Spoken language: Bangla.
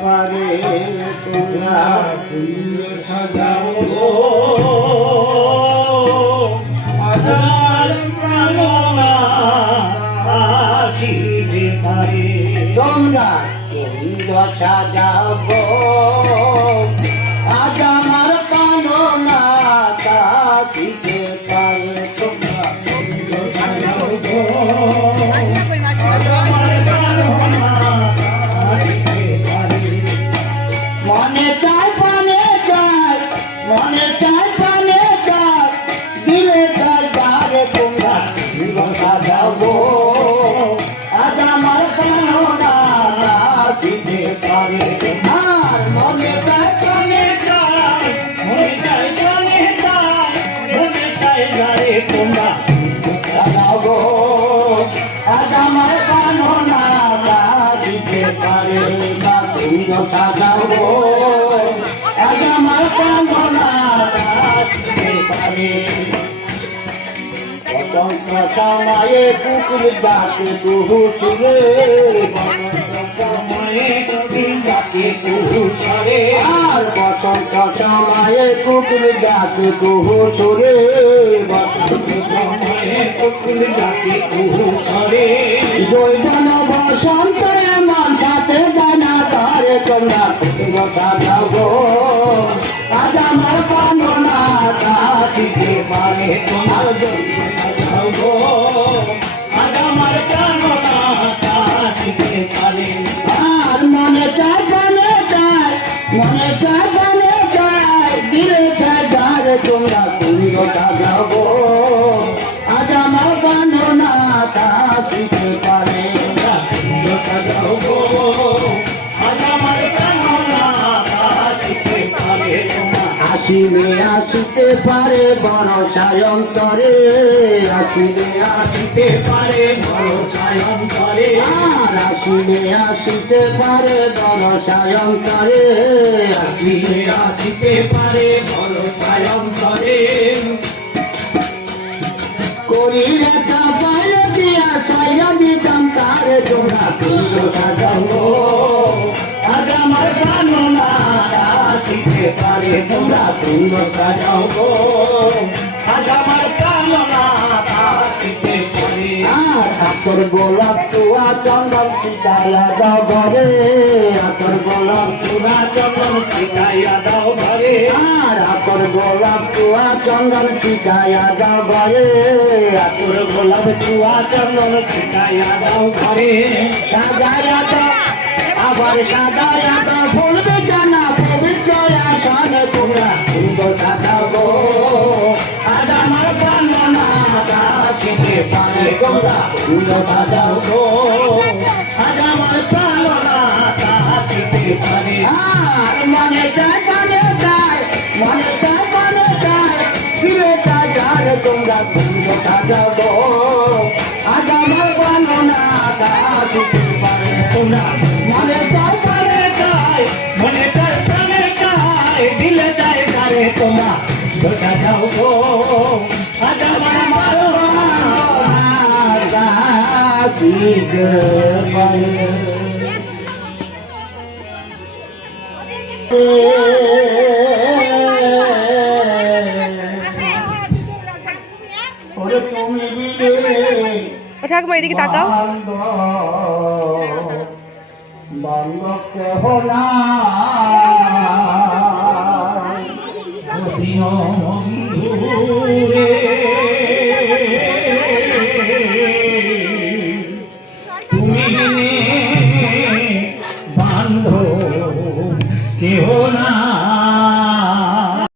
পারে তোমরা ফুল সাজাও আজার কাননা আসিতে পারে তোমরা ফুল সময়ে কুকুর ডাকে কুহু বসন্ত সময়ে কুকুর ডাকে কুহু সুরে আর বসন্ত সময়ে কুকুর ডাকে কুহু সুরে কুকুর ডাকে কুহু সুরে জৈবন বসন্ত এমন সাথে দানা তারে কন্যা কুকুর যারে তোমরা কুকুর সাজাবো আজ আমার কামনা দিতে পারে সাজাবো আজ আমার আসিলে আসিতে পারে বড় সায়ন্তরে আসিলে আসিতে পারে বড় সায়ন্তরে আর আসিলে আসিতে পারে বড় সায়ন্তরে আসিলে আসিতে পারে বড় তোমরা তোমরা তুল্য সাজাবো আজ আমার পারে আর হাতর গোলাপ তুয়া চন্দন চিতায়া দাও ঘরে। হাতর গোলাপ তুয়া চন্দন চিতায়া দাও ঘরে। আর গোলাপ তুয়া চন্দন চিতায়া দাও ঘরে। হাতর গোলাপ তুয়া চন্দন চিতায়া দাও ঘরে। সাজায়া দাও আবার সাজায়া দাও ফুল বিছানা পবিত্র আসনে তোমরা। সুন্দর সাজাবো আজ আমার কামনা কাছে পারে তোমরা সুন্দর সাজাবো আজ আমার কামনা কাছে পারে। আর মনে চায় মনে চায় মনে চায় মনে চায় ফিরে সাজার তোমরা সুন্দর সাজাবো আজ আমার কামনা কাছে পারে। ঠাকুমা এদিকে তাকাও। বন্ধ কেহ না কেহ না